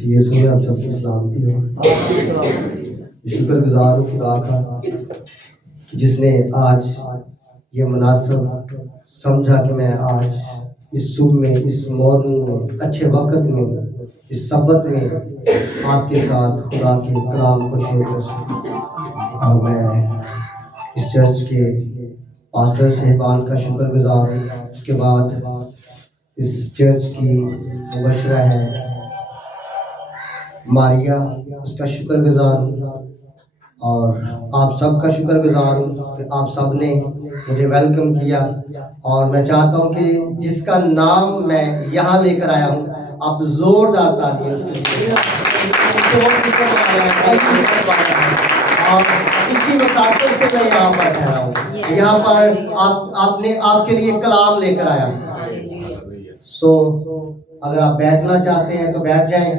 यीशु में आप सबकी सलामती हो। शुक्रगुजार हूँ खुदा का जिसने आज ये मुनासिब समझा कि मैं आज इस सुबह में, इस मॉर्निंग में, अच्छे वक्त में, इस सब्बत में आपके साथ खुदा के कलाम को शेयर कर सकूं। और मैं इस चर्च के पास्टर साहिबान का शुक्रगुजार हूँ। उसके बाद इस चर्च की मुबशरा है मारिया, उसका शुक्रगुजार हूँ। और आप सबका शुक्रगुजार हूँ कि आप सब ने मुझे वेलकम किया। और मैं चाहता हूँ कि जिसका नाम मैं यहाँ लेकर आया हूँ, आप जोरदार तालियां उसके लिए। और इसकी वसातत से मैं यहाँ पर ठहरा हूँ। यहाँ पर आपके लिए कलाम लेकर आया हूँ। अगर आप बैठना चाहते हैं तो बैठ जाएं,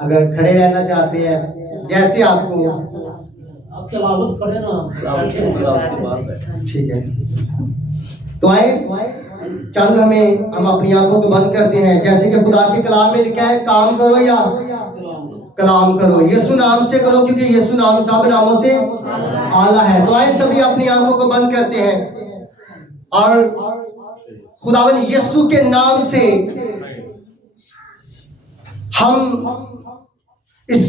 अगर खड़े रहना चाहते हैं जैसे आपको तलावत करें ना, ठीक है। तो आए चल हम अपनी आंखों को बंद करते हैं। जैसे कि खुदा के कलाम में लिखा है, काम करो या कलाम करो, यीशु नाम से करो, क्योंकि यीशु नाम सब नामों से आला है। तो आए सभी अपनी आंखों को बंद करते हैं और खुदावन यीशु के नाम से हम इस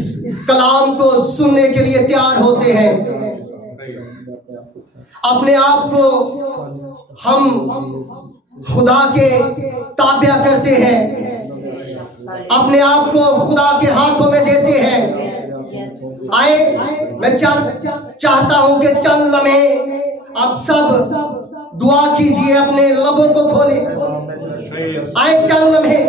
कलाम को सुनने के लिए तैयार होते हैं। अपने आप को हम खुदा के ताबिया करते हैं, अपने आप को खुदा के हाथों में देते हैं। आए मैं चाहता हूं कि चंद लम्हे आप सब दुआ कीजिए, अपने लबों को खोले। आए चंद लम्हे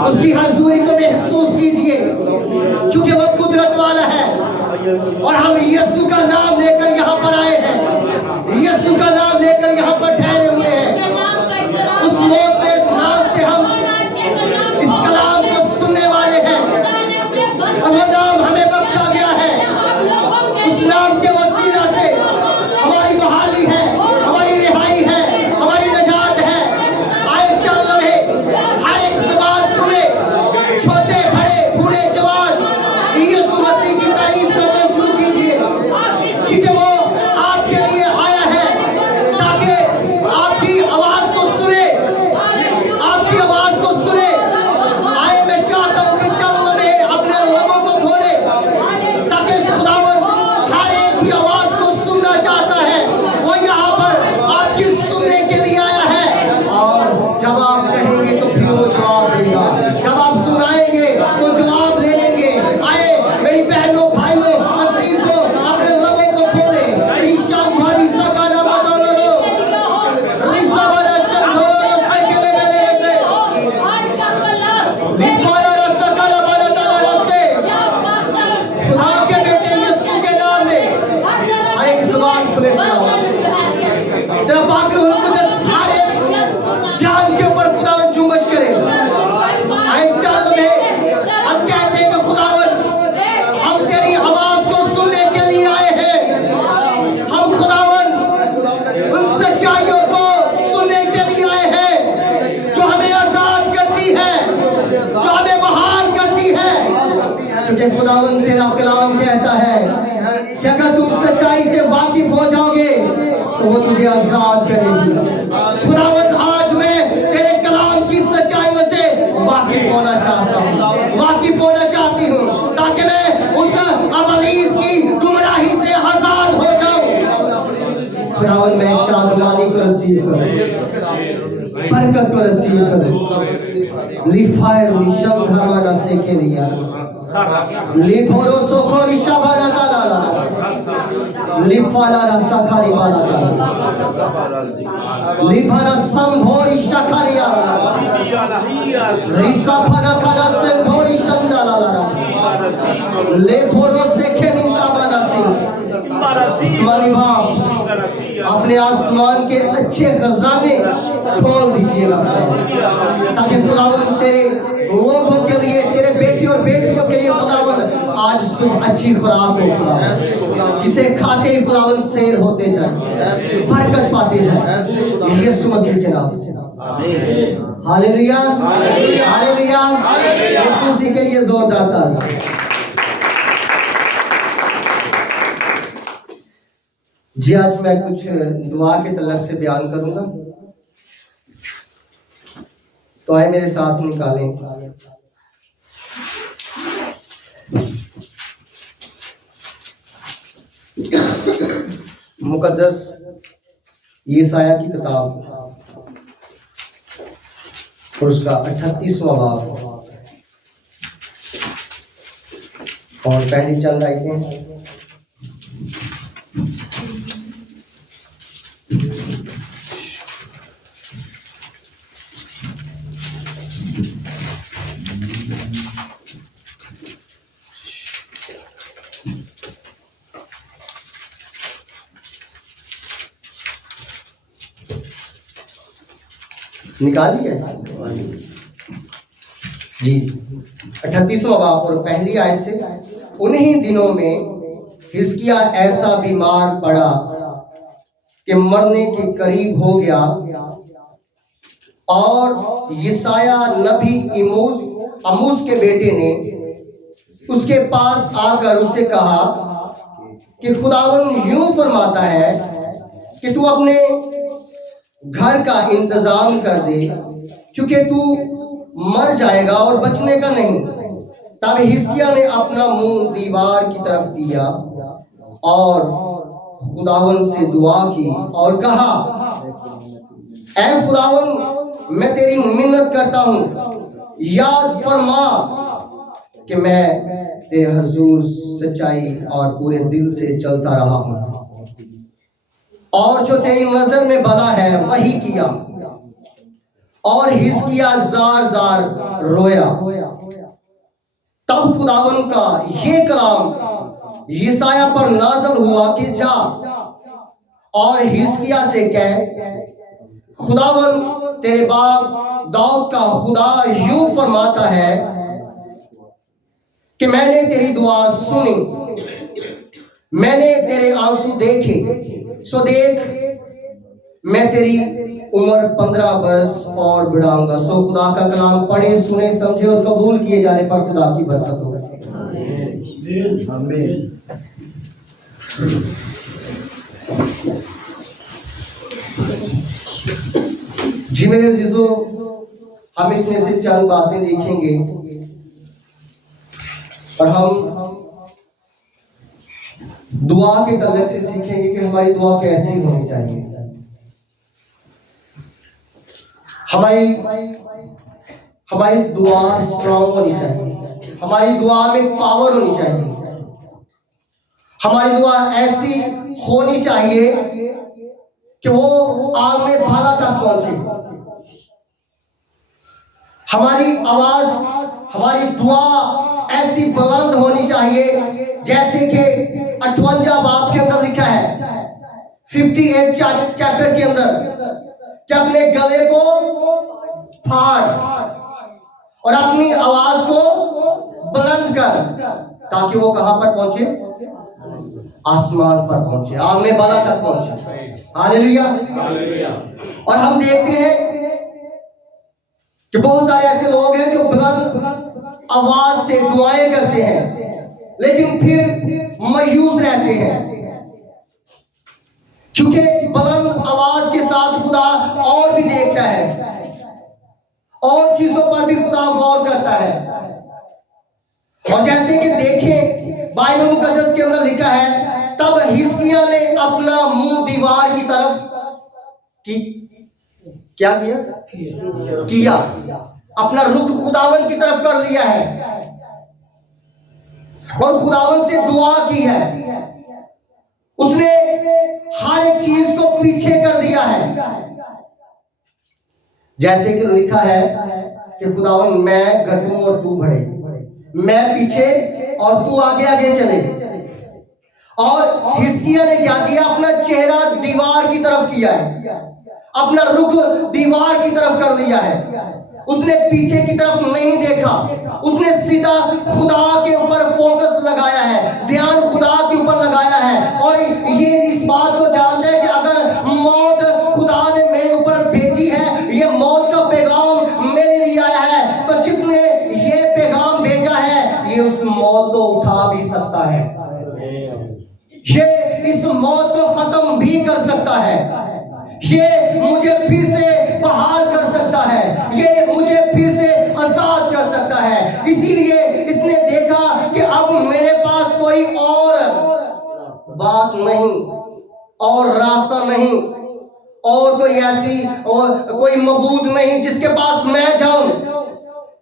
उसकी हजूरी को महसूस कीजिए, क्योंकि वो कुदरत वाला है। और हम यीशु का नाम लेकर यहाँ पर आए हैं, यीशु का नाम लेकर यहाँ पर ठहरे हुए हैं। उस मौत के नाम से हम इस कलाम को सुनने वाले हैं, और वो नाम हमें बख्शा गया है। उस नाम के वसीला से हमारी बहाली है, हमारी रिहाई है, हमारी निजात है। आए चल रहे हर एक सवाल तुम्हें, छोटे बड़े बूढ़े जवान, यीशु मसीह की तारीफ करना शुरू कीजिए, क्योंकि वो आपके लिए आया है ताकि आपकी आवाज को सुने, आपकी आवाज को सुने। आए मैं चाहता हूं कि चल रहे अपने लबों को खोले, ताकि खुदावन हर एक की आवाज को सुनना चाहता है। वो यहाँ पर आपकी सुनने के लिए आया है। और जब आप कहेंगे तो फिर वो जवाब देगा, जब आप सुनाएंगे तो जवाब ले लेंगे। आए मेरी बहनों भाइयों अजीजों, अपने लबों को खोले। ईशा भारी सकाना बदलो रीसा बना चंदोरो फेंकने में से लिफाया रसकाला बना तारा से खुदा के बेटे यीशु के नाम में हर एक जुबान खुले तेरा पाक रूह कुदस सारे जान के ऊपर खुदावन जुम्बश करे। आए चल में हम कहते हैं कि खुदावन हम तेरी आवाज को सुनने के लिए आए हैं। हम खुदावन उन सच्चाइयों को सुनने के लिए आए हैं जो हमें आजाद करती है, जो हमें बहाल करती है। क्योंकि खुदावन तेरा कलाम कहता है कि अगर तुम सच्चाई से वाकिफ हो जाओगे तो वो तुझे आजाद करेगी। खुदावन आज मैं तेरे कलाम की सच्चाइयों से वाकिफ होना चाहता हूँ, वाकिफ होना चाहती हूँ, ताकि मैं उस अबलीस की गुमराही से आजाद हो जाऊं। खुदावन मैं शादमानी को रसीद करूं, बरकत को रसीद करूं। लिफायर निशम धर्माना से के लिया लिफोरो सोखो रिशाबाना ताला लिफाना रसाखारी वाला लिफाना संभोरी शखारिया रिसाफाना खाना संभोरी शंदाला लेफोरो से खेनिंदा बनासी। आसमानी बाप अपने आसमान के अच्छे खजाने खोल दीजिएगा, ताकि खुदावन तेरे लोगों के लिए, तेरे बेटी और बेटियों के लिए खुदावन आज सुबह अच्छी खुराक हो, जिसे खाते ही खुदावन शेर होते जाए, बरकत पाते जाए। यीशु मसीह के नाम से। हालेलुया, हालेलुया, यीशु मसीह के लिए जोरदार ताली। जी आज मैं कुछ दुआ के तलब से बयान करूंगा, तो आए मेरे साथ निकालें। मुकद्दस यशायाह की किताब और उसका 38वां बाब और पहली चंद आयतें। निकालिए जी 38वां बाब और पहली आयत से। उन्हीं दिनों में हिजकिय्याह ऐसा बीमार पड़ा कि मरने के करीब हो गया, और यशायाह नबी आमोस के बेटे ने उसके पास आकर उससे कहा कि खुदावंद यूं फरमाता है कि तू अपने घर का इंतजाम कर दे, क्योंकि तू मर जाएगा और बचने का नहीं। तब हिजकिय्याह ने अपना मुंह दीवार की तरफ किया और खुदावंद से दुआ की और कहा, ऐ खुदावंद, मैं तेरी मिन्नत करता हूँ, याद फरमा कि मैं तेरे हुजूर सच्चाई और पूरे दिल से चलता रहा हूँ, और जो तेरी नजर में भला है वही किया। और हिजकिय्याह जार जार रोया। तब खुदावंद का ये कलाम यशायाह पर नाज़िल हुआ कि जा और हिजकिय्याह से कह, खुदावंद तेरे बाप दाऊद का खुदा यूं फरमाता है कि मैंने तेरी दुआ सुनी, मैंने तेरे आंसू देखे, सो देख मैं तेरी उम्र 15 बरस और बढ़ाऊंगा। सो खुदा का कलाम पढ़े, सुने, समझे और कबूल किए जाने पर खुदा की बरकत हो। आमीन। जी मेरे अजीजों, हम इसमें से चंद बातें देखेंगे और हम दुआ के तल्लुक से सीखेंगे कि हमारी दुआ कैसी होनी चाहिए। हमारी दुआ स्ट्रांग होनी चाहिए, हमारी दुआ में पावर होनी चाहिए, हमारी दुआ ऐसी होनी चाहिए कि वो आग में भाला तक पहुंचे। हमारी आवाज, हमारी दुआ ऐसी बुलंद होनी चाहिए जैसे कि 58 बाब के अंदर लिखा है, 58 चैप्टर के अंदर, कि अपने गले को फाड़ और अपनी आवाज को बुलंद कर, ताकि वो कहां पर पहुंचे? आसमान पर पहुंचे, आग में बाला तक पहुंचे। हालेलुया। और हम देखते हैं कि बहुत सारे ऐसे लोग हैं जो बुलंद आवाज से दुआएं करते हैं, लेकिन फिर मायूस रहते हैं, क्योंकि बुलंद आवाज के साथ खुदा और भी देखता है, और चीजों पर भी खुदा गौर करता है। और जैसे कि देखें बाइबल मुकद्दस के अंदर लिखा है, तब हिजकिय्याह ने अपना मुंह दीवार की तरफ क्या किया, अपना रुख खुदावन की तरफ कर लिया है और खुदावन से दुआ की है। उसने हर एक चीज को पीछे कर दिया है, जैसे कि लिखा है कि खुदावन मैं घटूं और तू बढ़े, मैं पीछे और तू आगे आगे चले। और हिजकिय्याह ने क्या किया? अपना चेहरा दीवार की तरफ किया है, अपना रुख दीवार की तरफ कर लिया है। उसने पीछे की तरफ नहीं देखा, उसने सीधा खुदा के ऊपर फोकस लगाया है, ध्यान खुदा के ऊपर लगाया है। और ये इस बात को जानते हैं कि अगर मौत खुदा ने मेरे ऊपर भेजी है, ये सकता है, ये इस मौत को खत्म भी कर सकता है, ये मुझे फिर से बहाल कर सकता है, ये मुझे फिर से आजाद कर सकता है। इसीलिए इसने देखा कि अब मेरे पास कोई और बात नहीं, और रास्ता नहीं, और कोई ऐसी और कोई मबूद नहीं जिसके पास मैं जाऊं,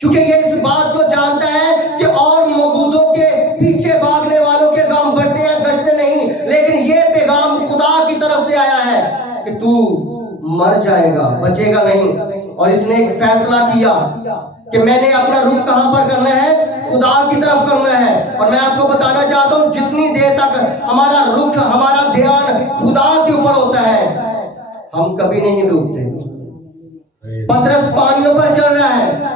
क्योंकि ये इस बात को जानता है कि और मबूदों के पीछे भागने वालों के गम बढ़ते हैं घटते नहीं, लेकिन ये पैगाम खुदा की तरफ से आया है कि तू मर जाएगा, बचेगा नहीं। और इसने एक फैसला किया कि मैंने अपना रुख कहां पर करना है, खुदा की तरफ करना है। और मैं आपको बताना चाहता हूं, जितनी देर तक हमारा रुख, हमारा ध्यान खुदा के ऊपर होता है, हम कभी नहीं डूबते। पतरस पानियों पर चल रहा है,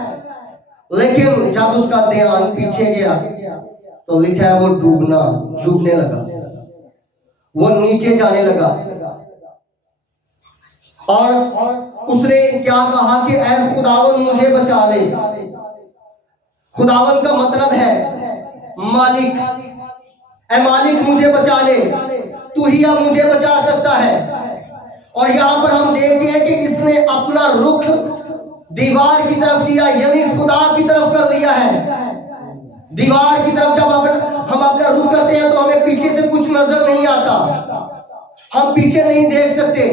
लेकिन जब उसका ध्यान पीछे गया तो लिखा है वो डूबने लगा, वो नीचे जाने लगा। और उसने क्या कहा कि ऐ खुदावन मुझे बचा ले। खुदावन का मतलब है मालिक। ऐ मालिक मुझे बचा ले, तू ही अब मुझे बचा सकता है। और यहां पर हम देखते हैं कि इसने अपना रुख दीवार की तरफ किया, यानी खुदा की तरफ कर लिया है। दीवार की तरफ जब हम अपना रुख करते हैं तो हमें पीछे से कुछ नजर नहीं आता, हम पीछे नहीं देख सकते।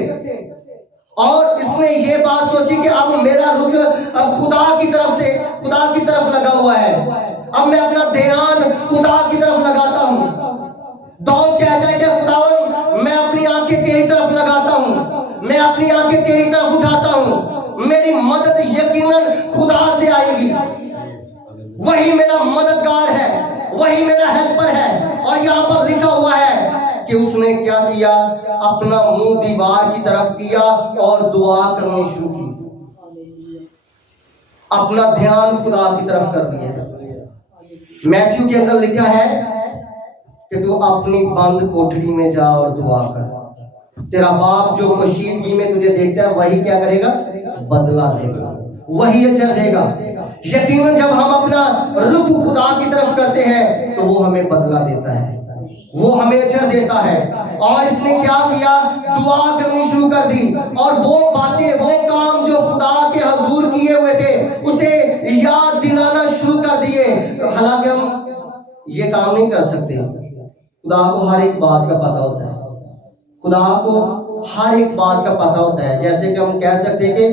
और इसने ये बात सोची कि अब मेरा रुख खुदा की तरफ लगा हुआ है, अब मैं अपना ध्यान खुदा की तरफ लगाता हूं। दाऊद कहता है कि खुदावन मैं अपनी आंखें तेरी तरफ लगाता हूं, मैं अपनी आंखें तेरी तरफ उठाता हूं, मेरी मदद यकीनन खुदा से आएगी, वही मेरा मददगार है, वही मेरा हेल्पर है। और यहाँ पर लिखा हुआ है कि उसने क्या किया, अपना मुंह दीवार की तरफ किया और दुआ करनी शुरू की, अपना ध्यान खुदा की तरफ कर दिया। मैथ्यू के अंदर लिखा है कि तू अपनी बंद कोठरी में जा और दुआ कर, तेरा बाप जो कशीदगी में तुझे देखता है वही क्या करेगा, बदला देगा, वही अजर देगा। यकीनन जब हम अपना रुख खुदा की तरफ करते हैं तो वो हमें बदला देता है, वो हमें अजर देता है। और इसने क्या किया, दुआ करनी शुरू कर दी, और वो बातें, वो काम जो खुदा के हजूर किए हुए थे उसे याद दिलाना शुरू कर दिए। हालांकि हम ये काम नहीं कर सकते, खुदा को हर एक बात का पता होता है, खुदा को हर एक बात का पता होता है। जैसे कि हम कह सकते हैं कि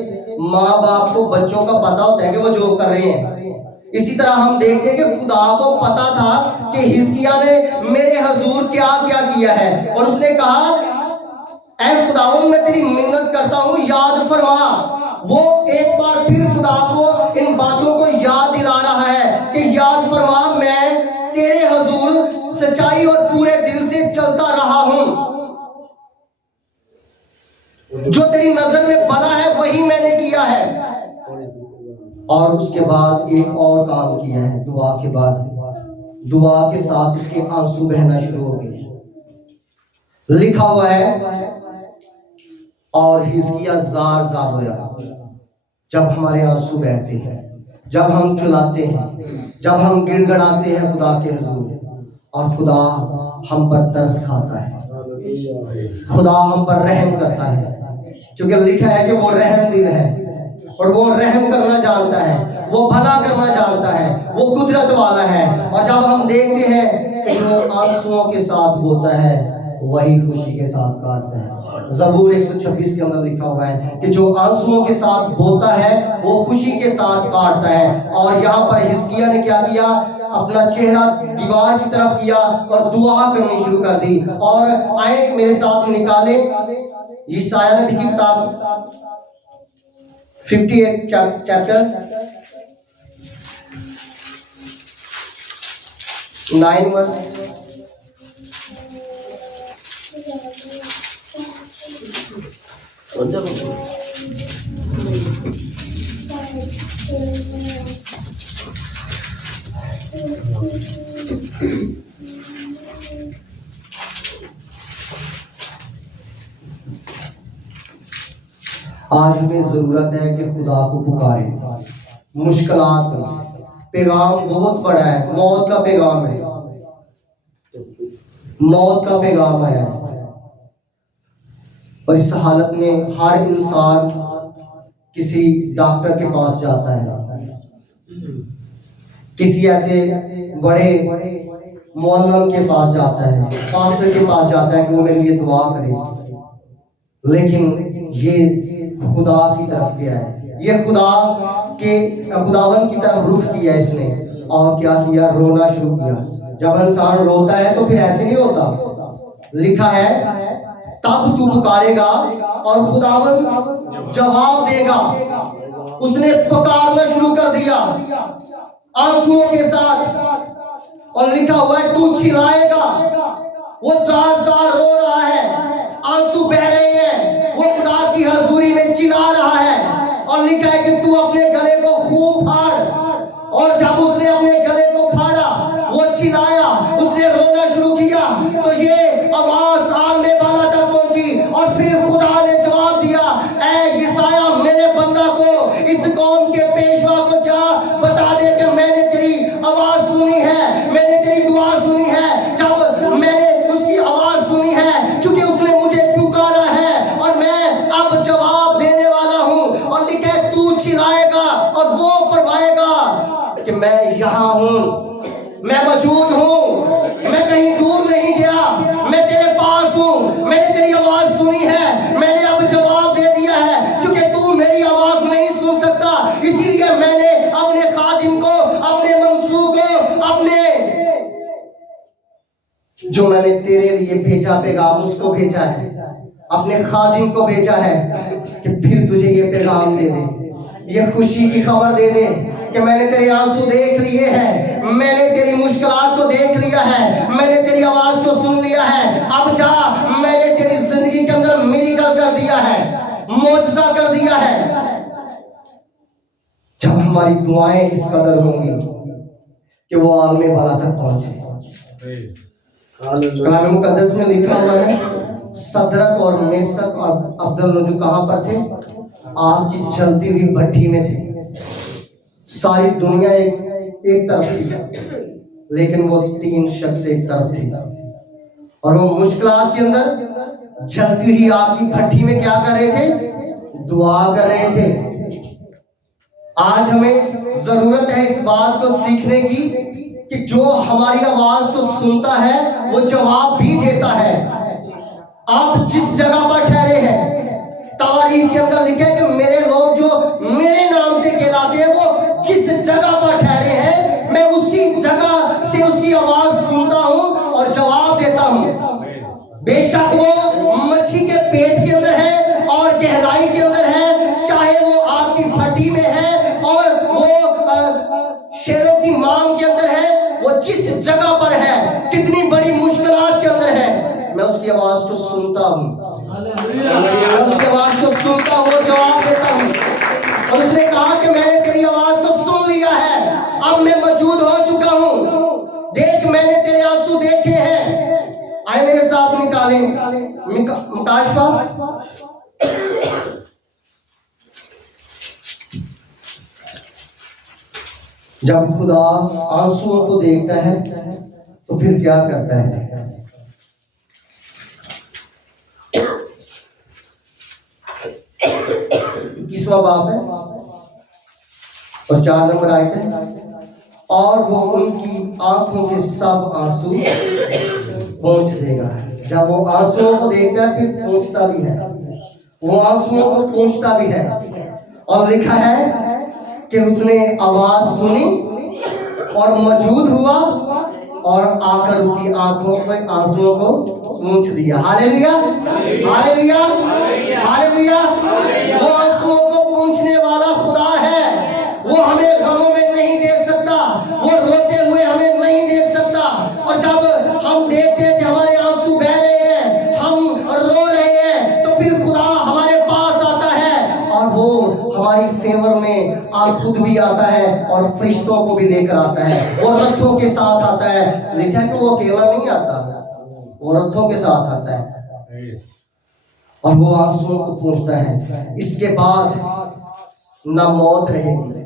माँ बाप को बच्चों का पता होता है कि वो जो कर रहे हैं, इसी तरह हम देखते हैं कि खुदा को पता था कि हिजकिय्याह ने मेरे हजूर क्या क्या किया है, और उसने कहा ऐ खुदावन मैं तेरी मिन्नत करता हूँ याद फरमा। वो एक बार फिर खुदा को इन बातों को याद दिला रहा है कि याद फरमा, मैं तेरे हजूर सच्चाई और पूरे दिल से चलता रहा हूं, जो तेरी नजर में भला है वही मैंने किया है। और उसके बाद एक और काम किया है, दुआ के बाद, दुआ के साथ उसके आंसू बहना शुरू हो गए। लिखा हुआ है और हिजकिय्याह जार जार रोया। जब हमारे आंसू बहते हैं, जब हम चिल्लाते हैं, जब हम गिड़गड़ाते हैं खुदा के हुजूर, और खुदा हम पर तरस खाता है, खुदा हम पर रहम करता है, क्योंकि लिखा है कि वो रहम दिल है और वो रहम करना जानता है, वो भला करना जानता है, वो कुदरत वाला है। और जब हम देखते हैं कि जो आंसुओं के साथ बोता है वही खुशी के साथ काटता है। ज़बूर 126 के अंदर लिखा हुआ है कि जो आंसुओं के साथ बोता है वो खुशी के साथ काटता है। और यहाँ पर हिजकिय्याह ने क्या किया, अपना चेहरा दीवार की तरफ किया और दुआ करनी शुरू कर दी। और आए मेरे साथ निकाले यशायाह नबी की किताब 58 चैप्टर 9 वर्स। आज हमें जरूरत है कि खुदा को पुकारें। मुश्किलात में पैगाम बहुत बड़ा है, मौत का पैगाम है, मौत का पैगाम आया है। और इस हालत में हर इंसान किसी डॉक्टर के पास जाता है, किसी ऐसे बड़े मौलवी के पास जाता है, पास्टर के पास जाता है कि वो मेरे लिए दुआ करे। लेकिन ये खुदा की तरफ गया है, ये खुदावन की तरफ रुख किया इसने, और क्या किया? रोना शुरू किया। जब इंसान रोता है तो फिर ऐसे नहीं रोता। लिखा है तब तू पुकारेगा और खुदावन जवाब देगा। उसने पुकारना शुरू कर दिया आंसुओं के साथ, और लिखा हुआ है तू चिल्लाएगा। वो जार जार रो रहा है, आंसू बह रहे हैं, वो खुदा की हजूरी में चिल्ला रहा है। और लिखा है कि तू अपने गले को खूब फाड़। और जब उसने अपने गले को फाड़ा, वो चिल्लाया, उसने रोना शुरू किया, तो ये आवाज आने वाला तक पहुंची। और फिर खुदा ने जवाब दिया, ऐ यशाया मेरे बंदा को, इस कौम के पेशवा को जा बता दे कि मैंने तेरी आवाज सुनी है, मैंने तेरी दुआ सुनी है। जब मैंने उसकी आवाज सुनी है, क्योंकि उसने मुझे पुकारा है, और मैं अब जवाब देने वाला हूं। और लिखे तू चिल्लाएगा और वो फरमाएगा कि मैं यहाँ हूं, मैं मौजूद हूं, मैं कहीं दूर नहीं गया, मैं तेरे पास हूं, मैंने तेरी आवाज सुनी है, मैंने अब जवाब दे दिया है। क्योंकि तू मेरी आवाज नहीं सुन सकता, इसीलिए मैंने अपने खादिम को, अपने मंसूर को, अपने जो मैंने तेरे लिए भेजा पैगाम उसको भेजा है, अपने खादिम को भेजा है कि फिर तुझे ये पैगाम दे दे, ये खुशी की खबर दे दे कि मैंने तेरे आंसू देख लिए हैं, मैंने तेरी मुश्किलात को देख लिया है, मैंने तेरी आवाज को सुन लिया है। अब जा, मैंने तेरी जिंदगी के अंदर मिरेकल कर दिया है, मौजज़ा कर दिया है। जब हमारी दुआएं इस कदर होंगी कि वो आलमे वाला तक पहुंचे। कलाम मुकद्दस में लिखा हुआ है सदरक और मेसक और अब्दुल्नजू कहां पर थे? आग की जलती हुई भट्टी में थे। सारी दुनिया एक तरफ थी, लेकिन वो तीन शख्स एक तरफ थी, और वो मुश्किलात के अंदर जलती हुई आग की भट्टी में क्या कर रहे थे? दुआ कर रहे थे। आज हमें जरूरत है इस बात को सीखने की कि जो हमारी आवाज को सुनता है वो जवाब भी देता है। आप जिस जगह पर ठहरे हैं, तारीख के अंदर लिखा है कि मेरे लोग जो मेरे नाम से कहलाते हैं वो जिस जगह पर ठहरे हैं, मैं उसी जगह से उसकी आवाज सुनता हूं और जवाब देता हूं। बेशक वो मच्छी के पेट के अंदर है और गहराई के अंदर है, चाहे वो आग की भट्टी में है और वो शेरों की मांग के अंदर है, वो जिस जगह पर है, कितनी बड़ी मुश्किलात के अंदर है, मैं उसकी आवाज को सुनता हूं, मैं उसकी आवाज को सुनता हूं, जवाब देता हूं। और उसने कहा कि मैंने तेरी आवाज को सुन लिया है, अब मैं मौजूद हो चुका हूं, देख मैंने तेरे आंसू देखे हैं। आए मेरे साथ निकाले मुकाशफा। जब खुदा आंसुओं को देखता है तो फिर क्या करता है? 21वां बाब है और 4 नंबर आयत है। और वो उनकी आंखों के सब आंसू पोंछ देगा। जब वो आंसुओं को देखता है फिर पोंछता भी है, वो आंसुओं को पोंछता भी है। और लिखा है कि उसने आवाज सुनी और मौजूद हुआ और आकर उसकी आंखों के आंसुओं को पोंछ दिया। Hallelujah, hallelujah, hallelujah. वो आंसुओं को पोंछने वाला खुदा है। वो हमें गमों में नहीं देख सकता, वो रोते हुए हमें नहीं देख सकता। और जब हम देखते हैं कि हमारे आंसू बह रहे हैं, हम रो रहे हैं, तो फिर खुदा हमारे पास आता है और वो हमारी फेवर में खुद भी आता है और फरिश्तों को भी लेकर आता है। वो रथों के साथ आता है। लिखा है कि वो अकेला नहीं आता, वो रथों के साथ आता है और वो आंसुओं को पोंछता है। इसके बाद ना मौत रहेगी।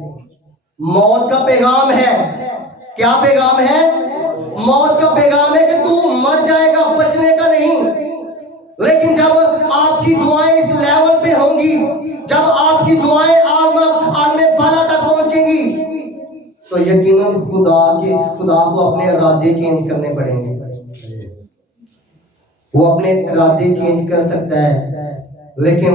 मौत का पैगाम है। क्या पैगाम है? मौत का पैगाम है कि तू मर जाएगा, तो यकीनन खुदा को अपने इरादे चेंज करने पड़ेंगे। वो अपने इरादे चेंज कर सकता है, लेकिन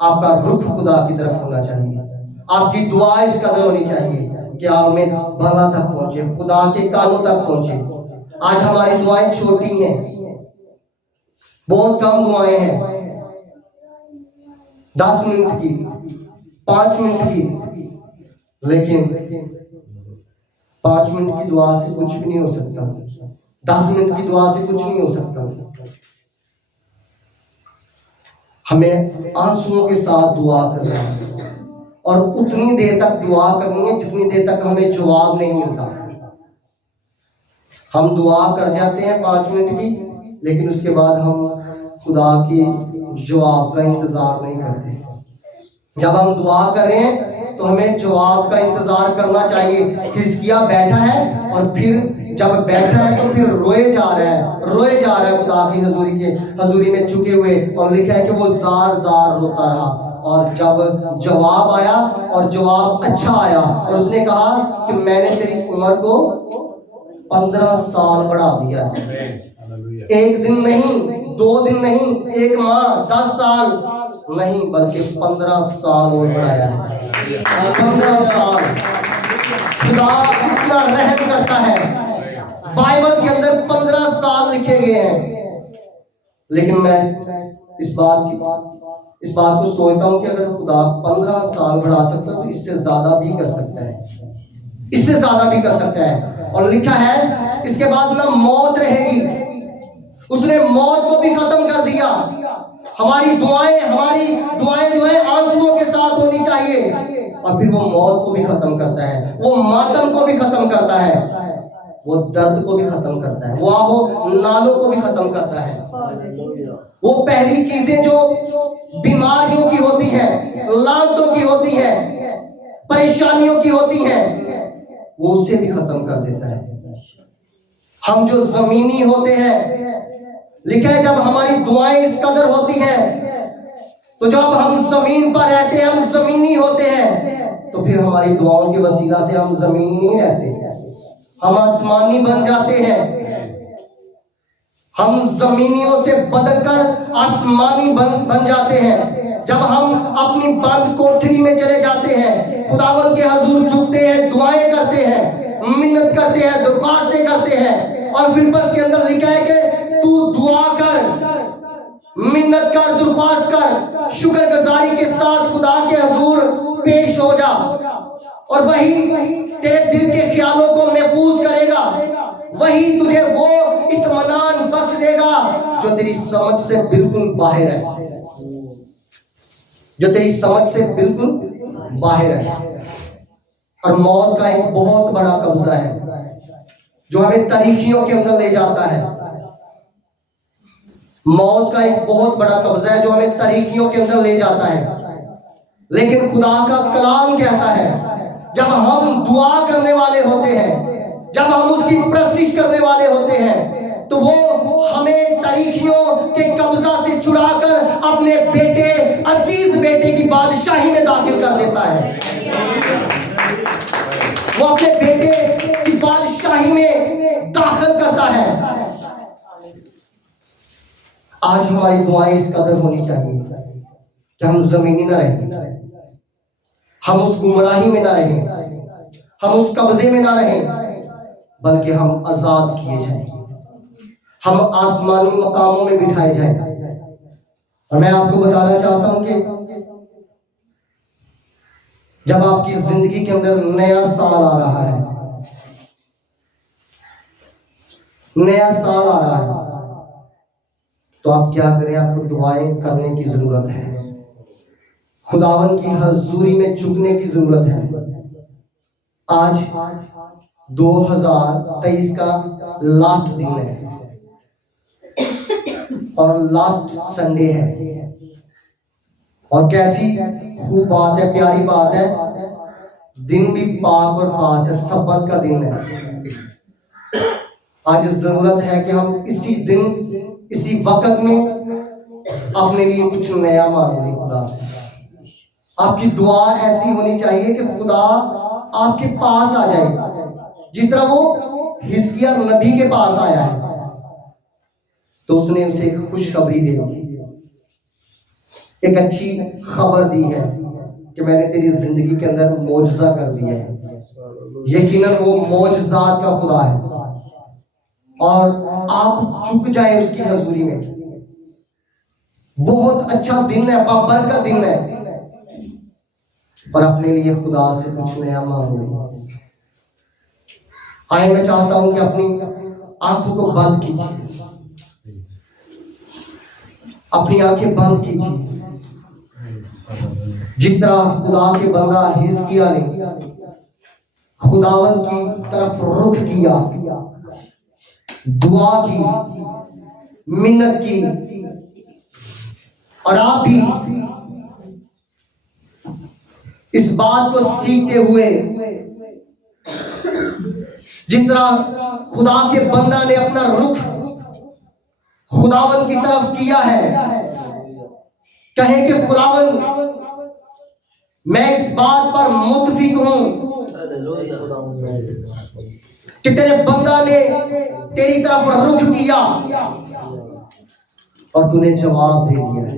आपका रुख खुदा की तरफ होना चाहिए। आपकी दुआ इस कदर होनी चाहिए कि आप में भला तक पहुंचे, खुदा के कानों तक पहुंचे। आज हमारी दुआएं छोटी हैं, बहुत कम दुआएं हैं, 10 मिनट की, 5 मिनट की, लेकिन 5 मिनट की दुआ से कुछ भी नहीं हो सकता, 10 मिनट की दुआ से कुछ नहीं हो सकता। हमें आंसुओं के साथ दुआ करना है और उतनी देर तक दुआ करनी है जितनी देर तक हमें जवाब नहीं मिलता। हम दुआ कर जाते हैं 5 मिनट की, लेकिन उसके बाद हम खुदा की जवाब का इंतजार नहीं करते। जब हम दुआ कर रहे हैं तो हमें जवाब का इंतजार करना चाहिए। हिजकिय्याह बैठा है और फिर जब बैठा है तो फिर रोए जा रहा है खुदा की हजूरी में झुके हुए, और लिखा है कि वो जार जार रोता रहा। और जब जवाब आया और जवाब अच्छा आया और उसने कहा कि मैंने तेरी उम्र को 15 साल बढ़ा दिया है। 1 दिन नहीं, 2 दिन नहीं, 1 माह, 10 साल नहीं, बल्कि 15 साल और बढ़ाया है। 15 साल। खुदा इतना रहम करता है। बाइबल के अंदर 15 साल लिखे गए हैं, लेकिन मैं इस बात को सोचता हूं कि अगर खुदा 15 साल बढ़ा सकता है तो इससे ज्यादा भी कर सकता है, इससे ज्यादा भी कर सकता है। और लिखा है इसके बाद ना मौत रहेगी। उसने मौत को भी खत्म कर दिया। हमारी दुआएं जो है आंसुओं के साथ होनी चाहिए, और फिर वो मौत को भी खत्म करता है, वो मातम को भी खत्म करता है, वो दर्द को भी खत्म करता है, वो आहो नालों को भी खत्म करता है। वो पहली चीजें जो बीमारियों की होती है, लानतों की होती है, परेशानियों की होती है, वो उसे भी खत्म कर देता है। हम जो जमीनी होते हैं, लिखा है जब हमारी दुआएं इस कदर होती हैं, तो जब हम जमीन पर रहते हैं, हम जमीनी होते हैं, तो फिर हमारी दुआओं के वसीला से हम जमीनी नहीं रहते, हम आसमानी बन जाते हैं। हम जमीनियों से बदलकर आसमानी बन जाते हैं। जब हम अपनी बंद कोठरी में चले जाते हैं, खुदावंद के हजूर झुकते हैं, दुआएं करते हैं, मिन्नत करते हैं, दरख्वास्तें करते हैं, और फिर बस के अंदर लिखा है कि तू दुआ कर, मिन्नत कर, दरख्वास्त कर, शुक्रगुजारी के साथ खुदा के हजूर पेश हो जा, और वही तेरे दिल के ख्यालों को महफूज करेगा, वही तुझे वो इत्मीनान बख्श देगा जो तेरी समझ से बिल्कुल बाहर है, जो तेरी समझ से बिल्कुल बाहर है। और मौत का एक बहुत बड़ा कब्जा है जो हमें तरीकियों के अंदर ले जाता है। मौत का एक बहुत बड़ा कब्जा है जो हमें तरीकियों के अंदर ले जाता है, लेकिन खुदा का कलाम कहता है जब हम दुआ करने वाले होते हैं, जब हम उसकी प्रस्तिश करने वाले होते हैं, तो वो हमें तरीकियों के कब्जा से छुड़ाकर अपने बेटे, अजीज बेटे की बादशाही में दाखिल कर देता है। वो अपने बेटे की बादशाही में दाखिल करता है। आज हमारी दुआएं इस कदर होनी चाहिए कि हम जमीनी ना रहें, हम उस गुमराही में ना रहें, हम उस कब्जे में ना रहें, बल्कि हम आजाद किए जाएं, हम आसमानी मकामों में बिठाए जाएं। और मैं आपको बताना चाहता हूं कि जब आपकी जिंदगी के अंदर नया साल आ रहा है, नया साल आ रहा है, तो आप क्या करें? आपको दुआएं करने की जरूरत है, खुदावन की हजूरी में झुकने की जरूरत है। आज 2023 का लास्ट दिन है और लास्ट संडे है, और कैसी खूब बात है, प्यारी बात है, दिन भी पाक और खास है, सब्बत का दिन है। आज जरूरत है कि हम इसी दिन, इसी वक्त में अपने लिए कुछ नया मांग लें खुदा से। आपकी दुआ ऐसी होनी चाहिए कि खुदा आपके पास आ जाए, जिस तरह वो हिजकिय्याह नबी के पास आया है, तो उसने उसे एक खुशखबरी दे दी, एक अच्छी खबर दी है कि मैंने तेरी जिंदगी के अंदर मौजज़ा कर दिया है। यकीनन वो मौजज़ात का खुदा है, और आप चुक जाए उसकी हजूरी में। बहुत अच्छा दिन है, बाबर का दिन है, और अपने लिए खुदा से कुछ नया मांगो। आए, मैं चाहता हूं कि अपनी आंखों को बंद कीजिए, अपनी आंखें बंद कीजिए। जिस तरह खुदा के बंदा हिजकिय्याह ने खुदावन की तरफ रुख किया, दुआ की, मिन्नत की, और आप भी इस बात को सीखते हुए, जिस तरह खुदा के बंदा ने अपना रुख खुदावन की तरफ किया है, कहें कि खुदावन मैं इस बात पर मुत्तफिक हूं कि तेरे बंदा ने तेरी तरफ रुख किया और तूने जवाब दे दिया है।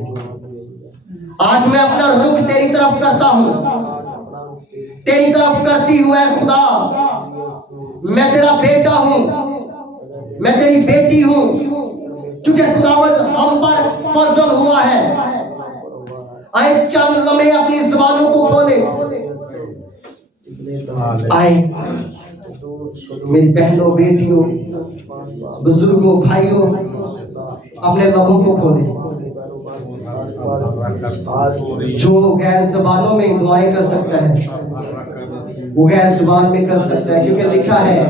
आज मैं अपना रुख तेरी तरफ करता हूं, तेरी तरफ करती हुआ है खुदा। मैं तेरा बेटा हूं, मैं तेरी बेटी हूं, क्योंकि खुदावन हम पर फजल हुआ है। आए चंद लम्हे अपनी जुबानों को खोले। आए मेरी बहनों, बेटियों, बुजुर्गों, भाइयों, अपने लबों को खोले। जो गैर जुबानों में दुआएं कर सकता है वो गैर जुबान में कर सकता है, क्योंकि लिखा है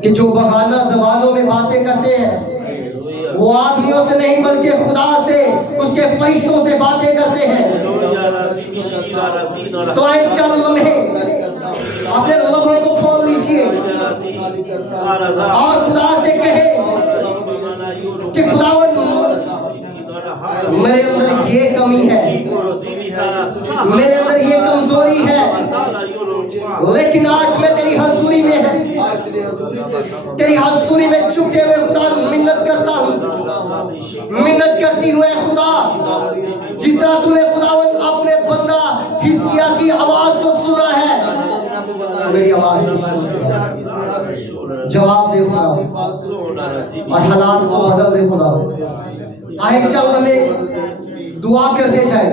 कि जो बगाना जुबानों में बातें करते हैं वो आदमियों से नहीं बल्कि खुदा से, उसके फरिश्तों से बातें करते हैं। तो आए चंद लम्हे अपने लबों को खोल लीजिए और खुदा से कहे कि खुदावन मेरे अंदर ये कमी है, मेरे अंदर ये कमजोरी है, लेकिन आज मैं तेरी हजूरी में है, तेरी हजूरी में चुके हुए खुदा मिन्नत करता हूँ, मिन्नत करती हुए खुदा, जिस तरह तूने खुदावन अपने बंदा हिजकिय्याह की आवाज को सुना है, मेरी आवाज को सुन, जवाब दे खुदा और हालात को बदल दे खुदा। आए चल हमें दुआ करते जाए।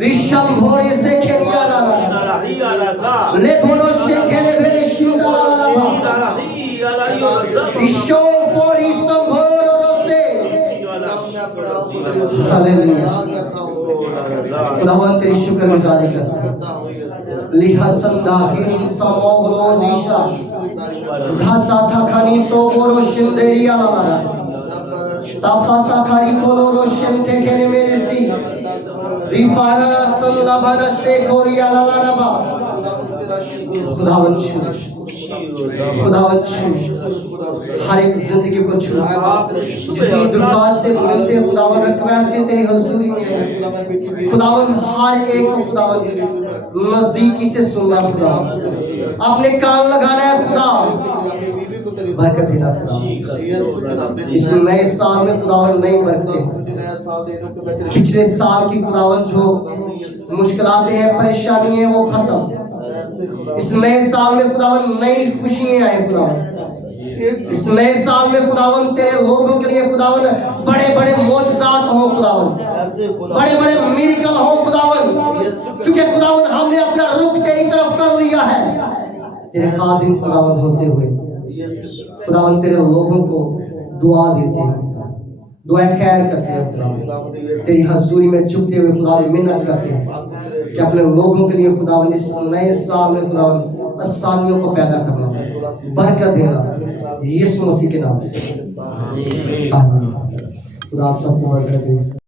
रिशम भोरे से खेलिया ला ले बोलो से खेले भेले शिंदा ला रिशो for रिशम भोरो से। हालेलुया। खुदावन तेरी शुक्रगुजारी कर। लिहा संदाहिन समोगलो निशा धासा था खानी सो बोरो शिंदेरिया ला ताफासा खारी खोलो रोशन टेकेने मेरे सी रिफाना सल्लाबाना से कोरिया लालाबा। खुदावन छू, खुदावन छू, हर एक जिंदगी को छू। जितनी दुर्वास्ते मिलते खुदावन रिक्वेस्ट तेरी हजूरी में है, खुदावन हर एक को खुदावन नजदीकी से सुनना, खुदा अपने कान लगाना है, खुदा बरकत देना खुदा। इस नए साल में खुदावन नई बरकतें, पिछले साल की खुदावन जो मुश्किलातें हैं, परेशानी है, वो खत्म। इस नए साल में खुदावन नई खुशियां आए खुदावन। इस नए साल में खुदावन तेरे लोगों के लिए खुदावन बड़े बड़े मौजज़ात हो खुदावन, बड़े बड़े मिरेकल हो खुदावन, क्योंकि खुदावन हमने अपना रुख तेरी तरफ कर लिया है। तेरे खादिम खुदावन होते हुए खुदावन तेरे लोगों को दुआ देते हैं, दुआ खैर करते हैं खुदावन, तेरी हजूरी में झुकते हुए खुदावन मिन्नत करते हैं कि अपने लोगों के लिए खुदावन इस नए साल में खुदावन आसानियों को पैदा करना, बरकत देना, यीशु मसीह के नाम से आमीन। खुदा आप सबको बरकत दे।